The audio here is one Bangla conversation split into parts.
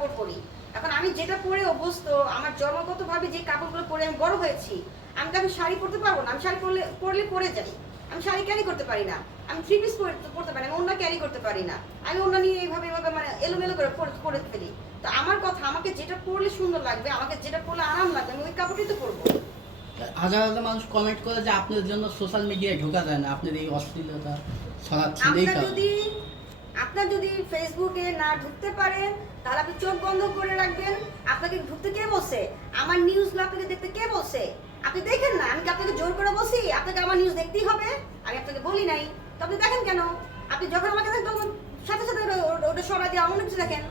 কাপড় পরি। এখন আমি যেটা পরে অভ্যস্ত আমার জন্মগত ভাবে যে কাপড়গুলো পরে আমি বড় হয়েছি আমি তো আমি শাড়ি পরতে পারব না। আমি শাড়ি পরলে পরলে পরে যাই। আমি শাড়ি ক্যারি করতে পারি না। আমি থ্রি পিস পরতে পারি না। আমি অন্য ক্যারি করতে পারি না। আমি অন্য নিয়ে এইভাবে এইভাবে মানে এলোমেলো করে পরে- ফেলি। তো আমার কথা আমাকে যেটা পরলে সুন্দর লাগবে আমাকে যেটা পরলে আরাম লাগবে আমি ওই কাপড়ই তো পরবো। হাজার হাজার মানুষ কমেন্ট করে যে আপনার জন্য সোশ্যাল মিডিয়ায় ঢোকা যায় না আপনার এই অশ্লীলতা ছড়াচ্ছেন এই কারণে। যদি আপনার যদি ফেসবুকে না ঢুকতে পারেন, তাহলে আপনি চোখ বন্ধ করে রাখবেন। আপনাকে ঢুকতে কে বলছে? আমার নিউজগুলো আপনাকে দেখতে কে বলছে? আপনি দেখেন না, আমি কি আপনাকে জোর করে বসি আপনাকে আমার নিউজ দেখতেই হবে? আমি আপনাকে বলি নাই। তো আপনি দেখেন কেন? আপনি যখন আমাকে দেখেন তখন সাথে সাথে ওটা- সরা দিয়ে অন্য কিছু দেখেন।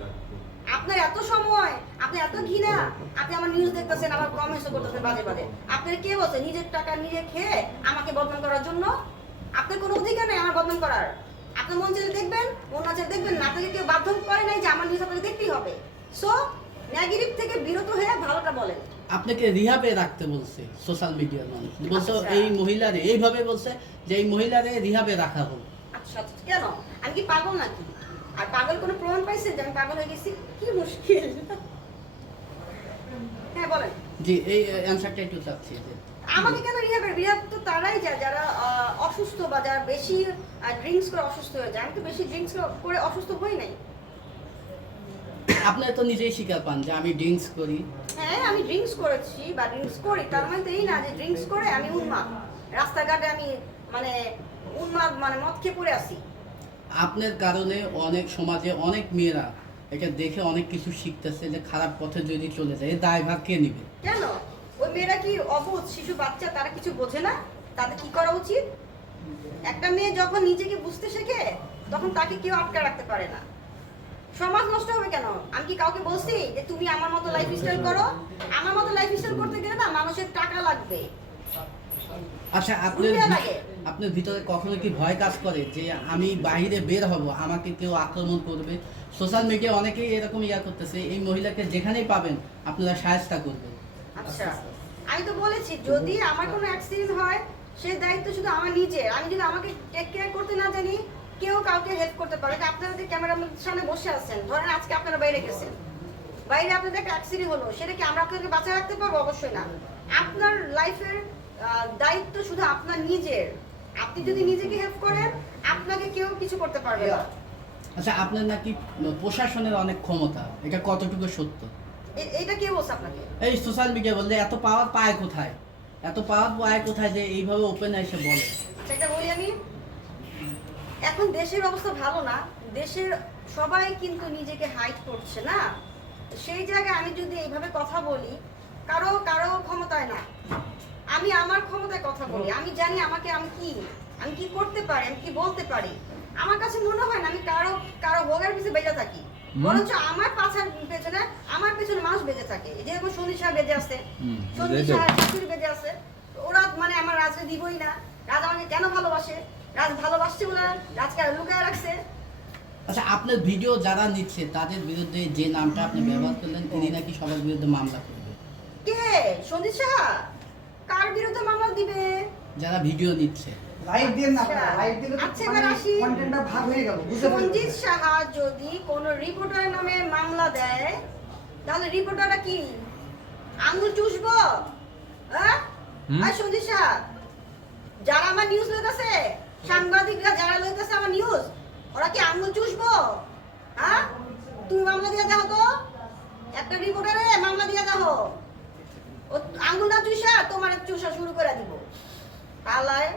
আপনার এত সময়, আপনি এত ঘৃণা, আপনি আমার নিউজ দেখতেছেন, আমার কমেন্টস করতেছেন বাজে বাজে। আপনার কে বলছে? নিজের টাকা নিজে খেয়ে আমাকে বদনাম করার জন্য? আপনার কোনো অধিকার নেই আমার বদনাম করার। আপনি মন চাইলে দেখবেন মন না চাইলে দেখবেন না। আপনাকে কেউ বাধ্য করে নাই যে আমার নিউজ আপনাকে দেখতেই হবে। সো নেগেটিভ থেকে বিরত হয়ে ভালোটা বলেন। আপনাকে রিহাবে রাখতে বলছে সোশ্যাল মিডিয়ার মানুষ। বলছে আচ্ছা। এই মহিলারে এইভাবে বলছে যে এই মহিলারে রিহাবে রাখা হোক। আচ্ছা আচ্ছা কেন আমি কি পাগল নাকি? আর পাগল কোনো প্রমাণ পাইছে যে আমি পাগল হয়ে গেছি? কি মুশকিল। হ্যাঁ বলেন। জি এই অ্যান্সারটা একটু চাচ্ছি। আমাকে কেন রিহাব রিহাব তো তারাই যায় যারা অসুস্থ বা যারা বেশি ড্রিঙ্কস করে অসুস্থ হয়ে যায়। আমি তো বেশি ড্রিঙ্কস করে অসুস্থ হই নাই। আপনি তো নিজেই স্বীকার পান যে আমি ড্রিঙ্কস করি। হ্যাঁ আমি ড্রিঙ্কস করেছি বা ড্রিঙ্কস করি। তার মানে তো এই না যে ড্রিঙ্কস করে আমি উন্মাদ। রাস্তাঘাটে আমি মানে উন্মাদ মানে মদ খেয়ে পড়ে আসি আপনার কারণে অনেক সমাজে অনেক মেয়েরা এটা দেখে অনেক কিছু শিখতেছে যে খারাপ পথে যদি চলে যায় দায়ভার কে নিবে? কেন? মেয়েরা কি অবুধ? শিশু বাচ্চা তারা কিছু বোঝে না? তাদের কি করা উচিত? একটা মেয়ে যখন নিজেকে বুঝতে শেখে তখন তাকে কেউ আটকে রাখতে পারে না। সমাজ নষ্ট হবে কেন? আমি কি কাউকে বলছি যে তুমি আমার মতো লাইফ স্টাইল করো? আমার মতো লাইফ স্টাইল করতে গেলে না মানুষের টাকা লাগবে। আচ্ছা আপনার। আপনার ভিতরে কখনো কি ভয় কাজ করে যে আমি বাইরে বের হব আমাকে কেউ আক্রমণ করবে? সোশ্যাল মিডিয়া অনেকেই এরকম ইয়া করতেছে এই মহিলাকে যেখানেই পাবেন আপনারা সাহায্য করবেন। আচ্ছা। আমি তো বলেছি, যদি আমার কোনো অ্যাক্সিডেন্ট হয় সেই দায়িত্ব শুধু আমার নিজের। আমি যদি আমাকে টেক কেয়ার করতে না জানি, কেউ কাউকে হেল্প করতে পারে আপনারা যে ক্যামেরার সামনে বসে আছেন, ধরেন আজকে আপনারা বাইরে গেছেন। বাইরে আপনাদের একটা অ্যাক্সিডেন্ট হলো, সেটা কি আমরা আপনাকে বাঁচিয়ে রাখতে পারব? অবশ্যই না। আপনার লাইফের দায়িত্ব শুধু আপনার নিজের। আপনি যদি নিজেকে হেল্প করেন, আপনাকে কেউ কিছু করতে পারবে না। আচ্ছা আপনার নাকি প্রশাসনের অনেক ক্ষমতা, এটা কতটুকু সত্য? এ- এইটা কে বলছে আপনাকে? এই সোশ্যাল মিডিয়া বললে এত পাওয়ার পায় কোথায়? এত পাওয়ার পায় কোথায় যে এইভাবে ওপেন এসে বলে? সেটা বলি আমি। এখন দেশের অবস্থা ভালো না। দেশের সবাই কিন্তু নিজেকে হাইট করছে না। সেই জায়গায় আমি যদি এইভাবে কথা বলি কারও কারও ক্ষমতায় না। আমি আমার ক্ষমতায় কথা বলি। আমি জানি আমাকে আমি কি আমি কি করতে পারি আমি কি বলতে পারি। আমার কাছে মনে হয় না আমি কারও কারও ভোগের পিছনে বেঁচে থাকি। বরঞ্চ আমার পাছার বেঁচে থাকে। এই যেরকম সন্দীপ সাহেব বেঁচে আছে বেঁচে। শাশুড়ি বেঁচে আছে ওরা মানে আমার রাজকে দিবই না। রাজ আমাকে কেন ভালোবাসে? রাজ ভালোবাসছে বলে রাজকে লুকায় রাখছে। আচ্ছা আপনার ভিডিও যারা নিচ্ছে তাদের বিরুদ্ধে যে নামটা আপনি ব্যবহার করলেন তিনি নাকি সবার বিরুদ্ধে মামলা করবে? কে? সন্দীপ সাহা কার বিরুদ্ধে মামলা দিবে? যারা ভিডিও নিচ্ছে। লাইভ দিয়ে না আচ্ছা। লাইভ দিলে আচ্ছা, মানে এবার আসি। কন্টেন্টটা ভাগ হয়ে গেল সঞ্জিত সাহা যদি কোন রিপোর্টারের নামে মামলা দেয় তাহলে রিপোর্টারটা কি? আঙুল চুষবো? হ্যাঁ? আর সাহা যারা আমার নিউজ লইতেছে সাংবাদিকরা যারা লইতেছে আমার নিউজ ওরা কি আঙুল চুষবো? হ্যাঁ? তুমি মামলা দিয়ে দেখো তো। একটা রিপোর্টারে মামলা দিয়ে দেখো। ও আঙুল না চুষা তোমার চুষা শুরু করে দিব। পালায়।